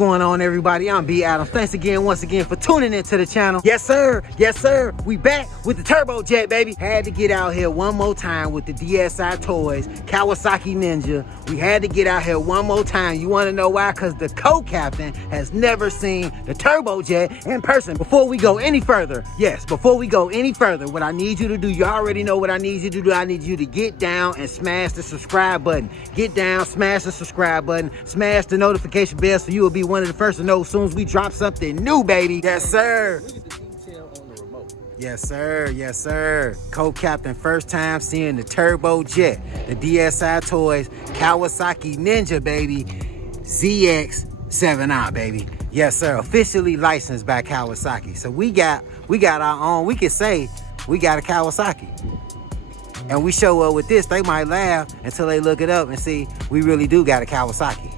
going on, everybody? I'm B Adams. Thanks again, once again, for tuning into the channel. Yes, sir. Yes, sir. We back with the turbojet, baby. Had to get out here one more time with the DSI toys, Kawasaki Ninja. We had to get out here one more time. You want to know why? Because the co-captain has never seen the turbojet in person. Before we go any further, yes, before we go any further, what I need you to do, you already know what I need you to do. I need you to get down and smash the subscribe button. Get down, smash the subscribe button, smash the notification bell so you will be one of the first to know as soon as we drop something new, baby. Yes, sir. Look at the detail on the remote. Yes, sir. Yes, sir. Co-captain, first time seeing the turbojet, the DSI toys, Kawasaki Ninja, baby, ZX-7R, baby. Yes, sir. Officially licensed by Kawasaki. So we got our own. We can say we got a Kawasaki. And we show up with this, they might laugh until they look it up and see we really do got a Kawasaki.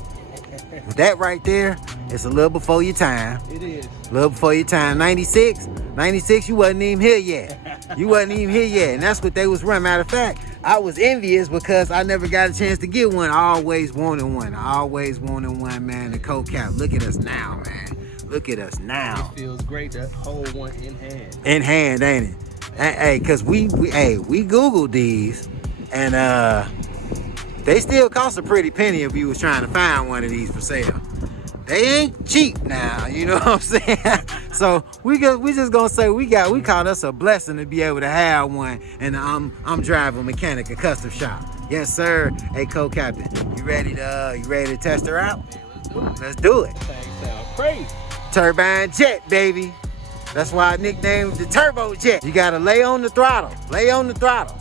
That right there is a little before your time. It is. A little before your time. 96, you wasn't even here yet. You wasn't even here yet. And that's what they was running. Matter of fact, I was envious because I never got a chance to get one. I always wanted one. I always wanted one, man. The co-cap. Look at us now, man. Look at us now. It feels great to hold one in hand. In hand, ain't it? Hey, cause we Googled these, and they still cost a pretty penny if you was trying to find one of these for sale. They ain't cheap now, you know what I'm saying? So we just gonna say we caught us a blessing to be able to have one, and I'm driving mechanic a custom shop. Yes, sir. Hey, co-captain, you ready to test her out? Yeah, let's do it. Let's do it. Thing sound crazy. Turbine jet, baby. That's why I nicknamed the turbojet. You gotta lay on the throttle. Lay on the throttle.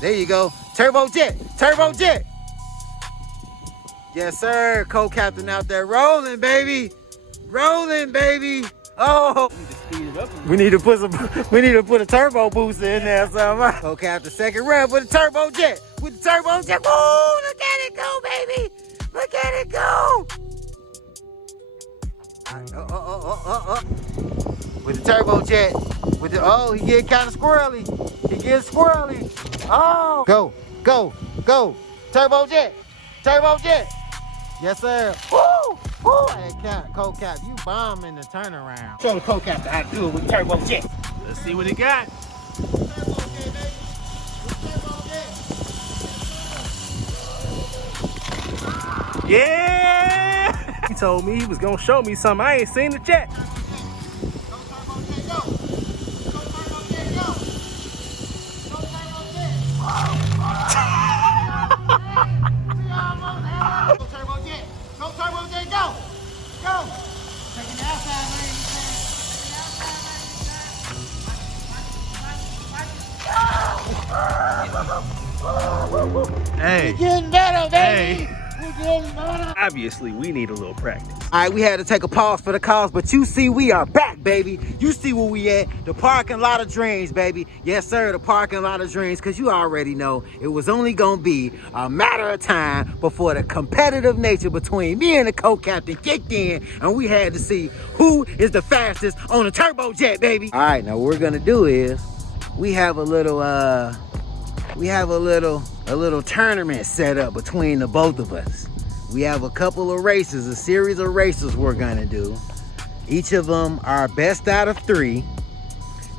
There you go. Turbojet. Turbojet. Yes, sir. Co-captain out there rolling, baby. Rolling, baby. Oh. We need to speed it up. We need to put a turbo booster in there, something. Co-captain second run with the turbojet. With the turbojet. Oh, look at it go, baby. Look at it go. With the turbojet, he get kind of squirrely. He gets squirrely. Oh, go, turbojet. Yes, sir. Woo, woo. Hey, co-cap, you bombing the turnaround. Show the co-captain how to do it with turbojet. Let's see what he got. Turbojet, baby. Turbojet. Yeah! He told me he was gonna show me something. I ain't seen it yet. Hey. We're getting better, baby. Hey. We're getting better. Obviously, we need a little practice. All right, we had to take a pause for the cause, but you see we are back, baby. You see where we at, the parking lot of dreams, baby. Yes, sir, the parking lot of dreams, because you already know it was only going to be a matter of time before the competitive nature between me and the co-captain kicked in, and we had to see who is the fastest on the turbojet, baby. All right, now what we're going to do is we have a little tournament set up between the both of us. We have a couple of races, a series of races we're gonna do. Each of them are best out of 3.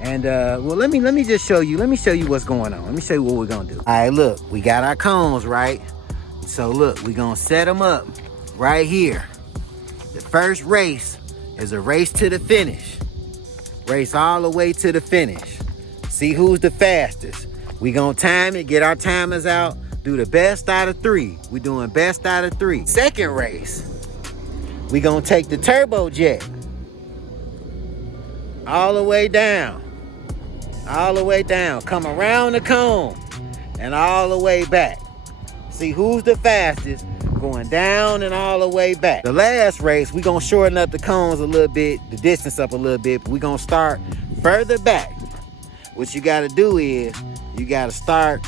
And well, let me just show you. Let me show you what's going on. Let me show you what we're gonna do. All right, look, we got our cones, right? So look, we're gonna set them up right here. The first race is a race to the finish. Race all the way to the finish. See who's the fastest. We gonna time it, get our timers out, do the best out of 3. We're doing best out of 3. Second race, we gonna take the turbojet all the way down, come around the cone and all the way back. See who's the fastest, going down and all the way back. The last race, we gonna shorten up the cones a little bit, the distance up a little bit, but we gonna start further back. What you gotta do is, you gotta start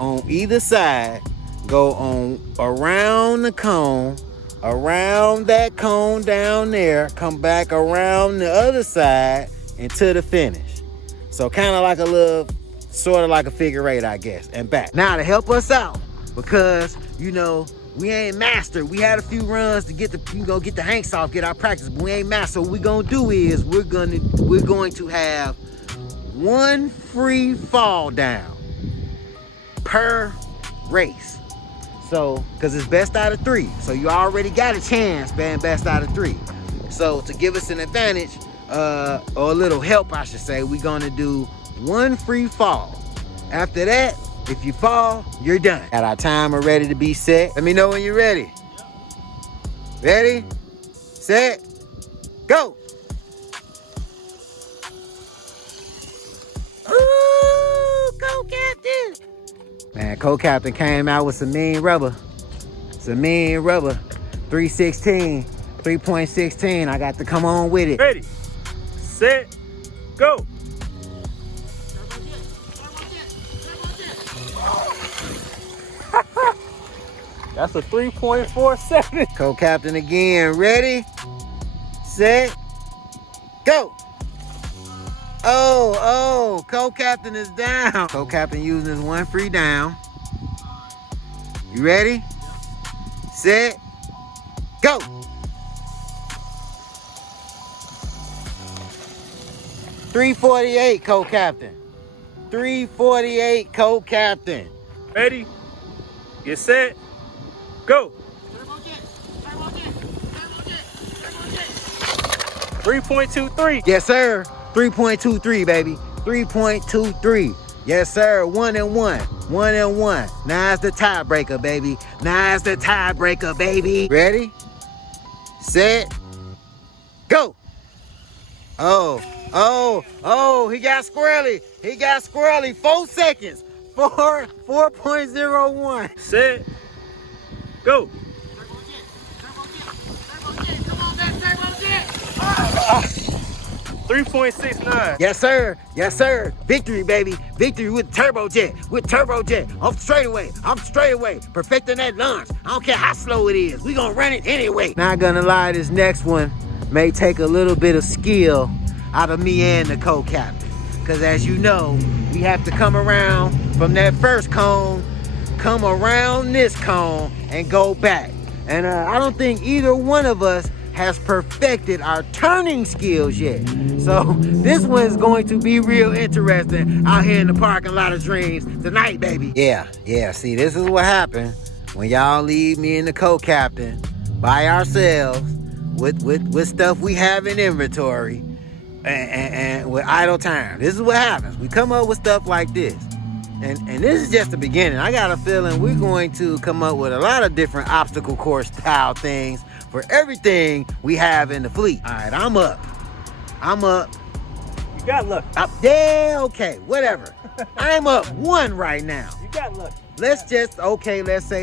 on either side, go on around the cone, around that cone down there, come back around the other side and to the finish. So kind of like a little, sort of like a figure 8, I guess, and back. Now to help us out, because you know We ain't mastered. We had a few runs to get the get the hanks off, get our practice, but we ain't mastered. What we're gonna do is we're going to have one free fall down per race. So, because it's best out of 3. So you already got a chance being best out of 3. So to give us an advantage, or a little help, I should say, we're gonna do one free fall. After that, if you fall, you're done. Got our timer ready to be set. Let me know when you're ready. Ready, set, go. Ooh, co-captain. Man, co-captain came out with some mean rubber. Some mean rubber. 316, 3.16. I got to come on with it. Ready, set, go. That's a 3.47. Co-captain again. Ready, set, go. Oh, co-captain is down. Co-captain using his one free down. You ready? Set, go. $348, co-captain. $348, co-captain. Ready, get set, go. 3.23. Yes, sir. 3.23, baby. 3.23. Yes, sir. 1 and 1. 1 and 1. Now it's the tiebreaker, baby. Now it's the tiebreaker, baby. Ready? Set. Go. Oh, he got squirrely. He got squirrely. 4 seconds. 4.01. Set, go. 3.69. Yes, sir. Yes, sir. Victory, baby. Victory with turbojet. With turbojet. I'm straightaway. I'm straightaway. Perfecting that launch. I don't care how slow it is. We gonna run it anyway. Not gonna lie, this next one may take a little bit of skill out of me and the co-captain. Because as you know, we have to come around from that first cone, come around this cone, and go back. And I don't think either one of us has perfected our turning skills yet. So this one's going to be real interesting out here in the parking lot of dreams tonight, baby. Yeah, see, this is what happened when y'all leave me and the co-captain by ourselves with stuff we have in inventory and with idle time. This is what happens. We come up with stuff like this. And this is just the beginning. I got a feeling we're going to come up with a lot of different obstacle course style things for everything we have in the fleet. All right, I'm up. You got luck. Yeah, okay, whatever. I'm up 1 right now. You got luck. Let's say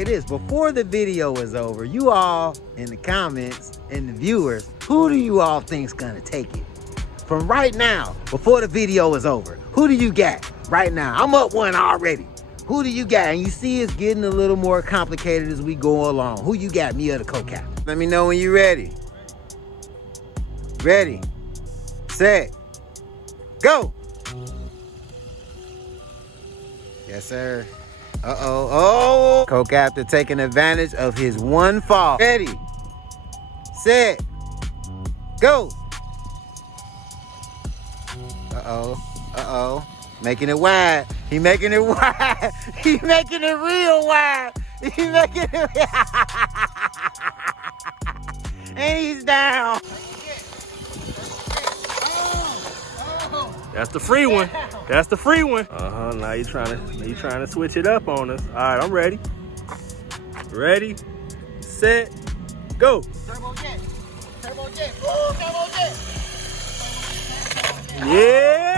this. Before the video is over, you all in the comments and the viewers, who do you all think's gonna take it? From right now, before the video is over, who do you got right now? I'm up 1 already. Who do you got? And you see it's getting a little more complicated as we go along. Who you got, me or the co-captain? Let me know when you're ready. Ready, set, go. Yes, sir. Oh. Co-captain taking advantage of his 1 fall. Ready, set, go. Uh-oh. Making it wide. He making it wide. He making it real wide. He making it. And he's down. That's the free one. That's the free one. Now you trying to switch it up on us. All right, I'm ready. Ready, set, go. Turbojet. Ooh, turbojet. Yeah.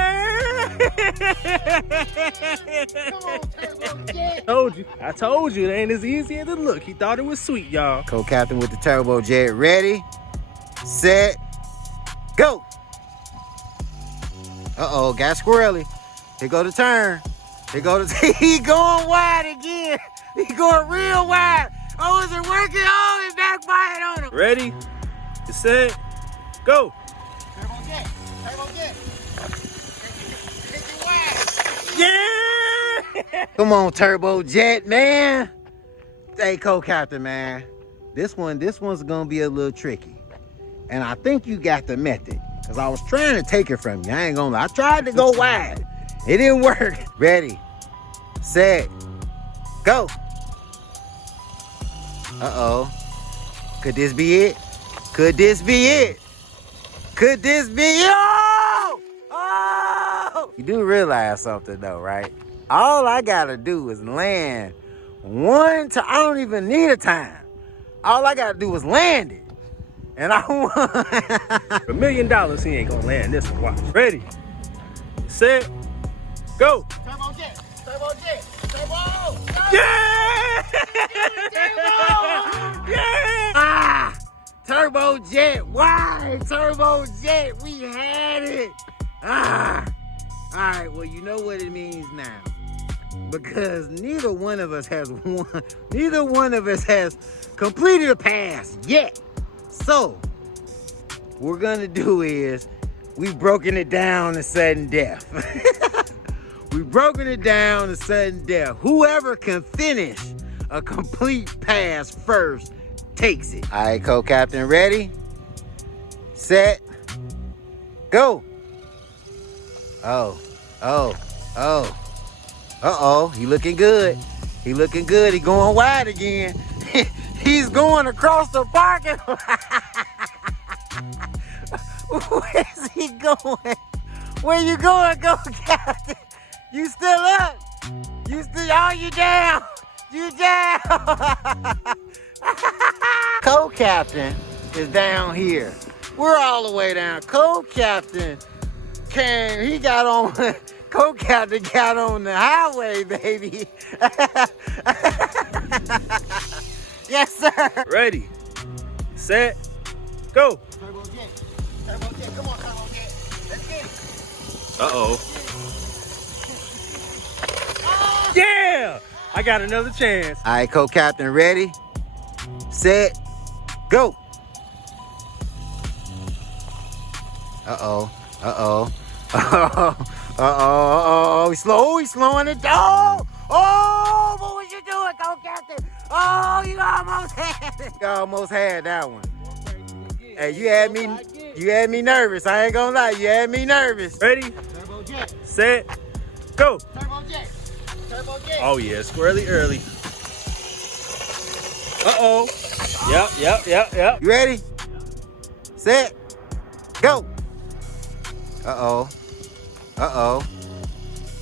Come on, turbojet. I told you, it ain't as easy as it look. He thought it was sweet, y'all. Co-captain with the turbojet. Ready, set, go. Got squirrely. Here go the turn. He going wide again. He going real wide. Oh, is it working? Oh, it backfired on him. Ready, set, go. Turbojet. Take it wide. Yeah! Come on, turbojet, man. Hey, co-captain, man. This one's gonna be a little tricky. And I think you got the method. Cause I was trying to take it from you. I ain't gonna lie. I tried to go wide. It didn't work. Ready, set, go. Uh-oh. Could this be it? Could this be it? Could this be it? Oh! Oh! You do realize something though, right? All I gotta do is land one time. I don't even need a time. All I gotta do is land it. And I won. $1 million, he ain't gonna land this one. Watch. Ready, set, go. Turbo jet, turbo jet, turbo. Yeah! Yeah! Ah! Turbo jet, why? Turbo jet, we had it. Ah! All right, well, you know what it means now. Because neither one of us has won. Neither one of us has completed a pass yet. So, what we're gonna do is, we've broken it down to sudden death. We've broken it down to sudden death. Whoever can finish a complete pass first takes it. All right, co-captain, ready, set, go. Oh, oh, oh. Uh-oh, he looking good. He looking good. He going wide again. He's going across the parking lot. Where's he going? Where you going, co-captain? You still up? You still, oh, you down. You down. Co-captain is down here. We're all the way down. Co-captain came, he got on, co-captain got on the highway, baby. Yes, sir. Ready, set, go. Turbo jet, come on, turbo jet. Let's get it. Uh-oh. Yeah! I got another chance. All right, co-captain, ready, set, go. Uh-oh, uh-oh, uh-oh, uh-oh, uh-oh, he's slowing it down. Oh, what was you doing, co-captain? Oh, you almost had it. You almost had that one. Hey, you had me nervous. I ain't gonna lie, you had me nervous. Ready, Turbo jet, set, go. turbo jet, turbo jet. Oh yeah, squarely early. Uh-oh. Yep. You ready? Set, go. Uh-oh. Uh-oh.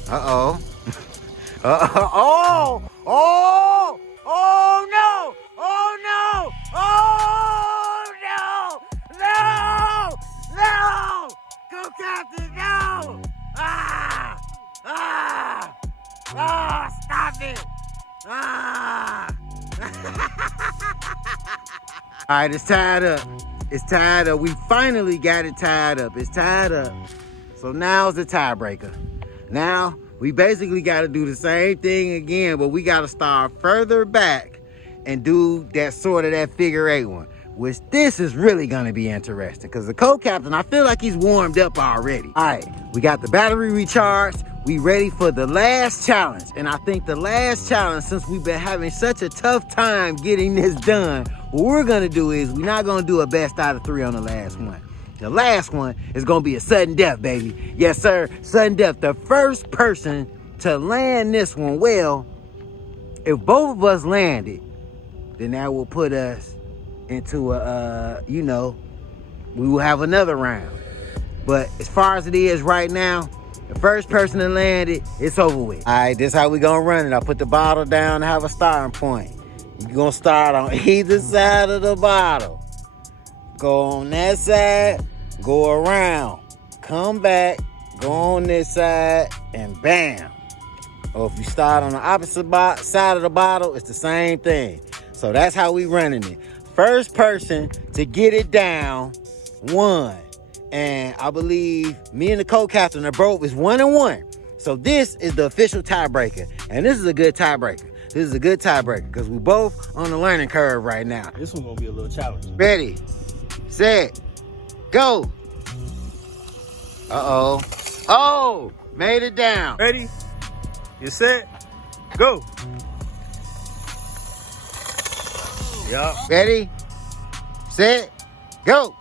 Uh-oh. Uh-oh. Oh! Oh no! Oh no! Oh no! No! No! Go, Captain, no! Ah! Ah! Ah! Stop it! Ah! All right, it's tied up. It's tied up. We finally got it tied up. It's tied up. So now's the tiebreaker. Now, we basically got to do the same thing again, but we got to start further back and do that sort of that figure eight one, which this is really going to be interesting because the co-captain, I feel like he's warmed up already. All right, we got the battery recharged. We ready for the last challenge. And I think the last challenge, since we've been having such a tough time getting this done, what we're going to do is we're not going to do a best out of 3 on the last one. The last one is gonna be a sudden death, baby. Yes, sir, sudden death. The first person to land this one, well, if both of us land it, then that will put us into a, we will have another round. But as far as it is right now, the first person to land it, it's over with. All right, this is how we gonna run it. I put the bottle down to have a starting point. You're gonna start on either side of the bottle. Go on that side, go around, come back, go on this side, and bam. Or if you start on the opposite side of the bottle, it's the same thing. So that's how we running it. First person to get it down, won. And I believe me and the co-captain are both is 1-1. So this is the official tiebreaker. And this is a good tiebreaker. This is a good tiebreaker because we both on the learning curve right now. This one's gonna be a little challenging. Ready, set, go. Uh-oh. Oh, made it down. Ready, you set, go. Yup. Ready, set, go.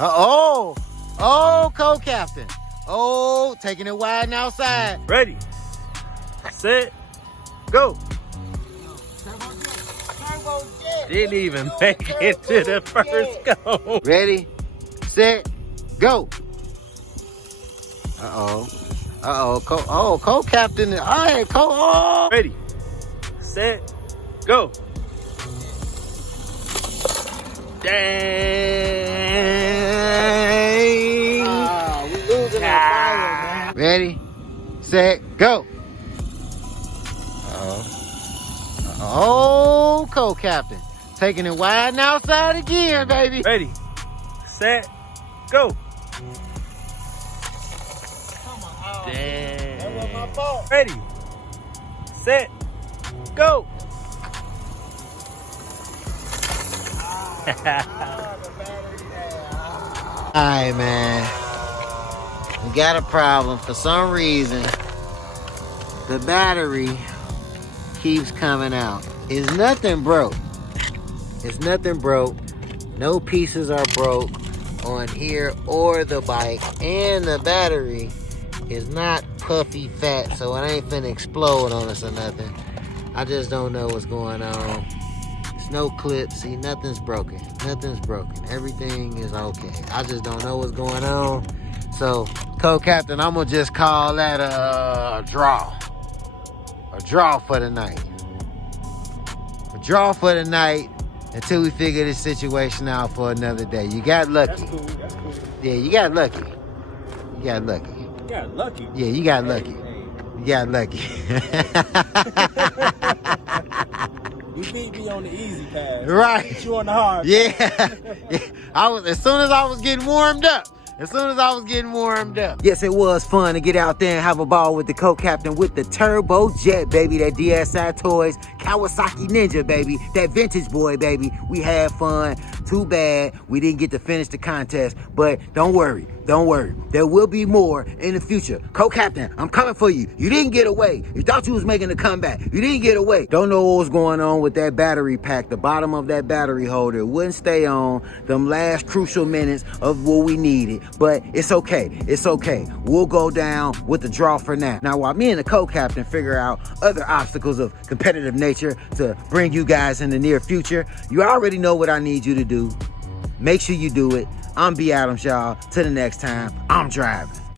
Oh, co-captain. Oh, taking it wide and outside. Ready, set, go. Didn't even make it to the first go. Ready, set, go. Co-captain. All right, oh. Ready, set, go. Dang. We losing that fire, man. Ready, set, go. Oh, co-captain. Taking it wide and outside again, baby. Ready, set, go. Dang. That was my fault. Ready, set, go. Alright, man. We got a problem. For some reason, the battery keeps coming out. It's nothing broke. It's nothing broke. No pieces are broke on here or the bike. And the battery is not puffy fat, so it ain't finna explode on us or nothing. I just don't know what's going on. There's no clips. See, nothing's broken. Nothing's broken. Everything is okay. I just don't know what's going on. So, co-captain, I'm gonna just call that a draw. A draw for the night. A draw for the night until we figure this situation out for another day. You got lucky. That's cool. That's cool. Yeah, you got lucky. You got lucky. You got lucky. Yeah, you got lucky. Hey. You got lucky. You beat me on the easy pass. Right. I beat you on the hard. Yeah. I was, as soon as I was getting warmed up. Yes, it was fun to get out there and have a ball with the co-captain with the Turbo Jet, baby. That DSI Toys, Kawasaki Ninja, baby. That vintage boy, baby. We had fun. Too bad we didn't get to finish the contest. But don't worry. There will be more in the future. Co-captain, I'm coming for you. You didn't get away. You thought you was making a comeback. You didn't get away. Don't know what was going on with that battery pack. The bottom of that battery holder wouldn't stay on them last crucial minutes of what we needed. But it's okay. It's okay. We'll go down with the draw for now. Now, while me and the co-captain figure out other obstacles of competitive nature to bring you guys in the near future, you already know what I need you to do. Make sure you do it. I'm B. Adams, y'all. Till the next time, I'm driving.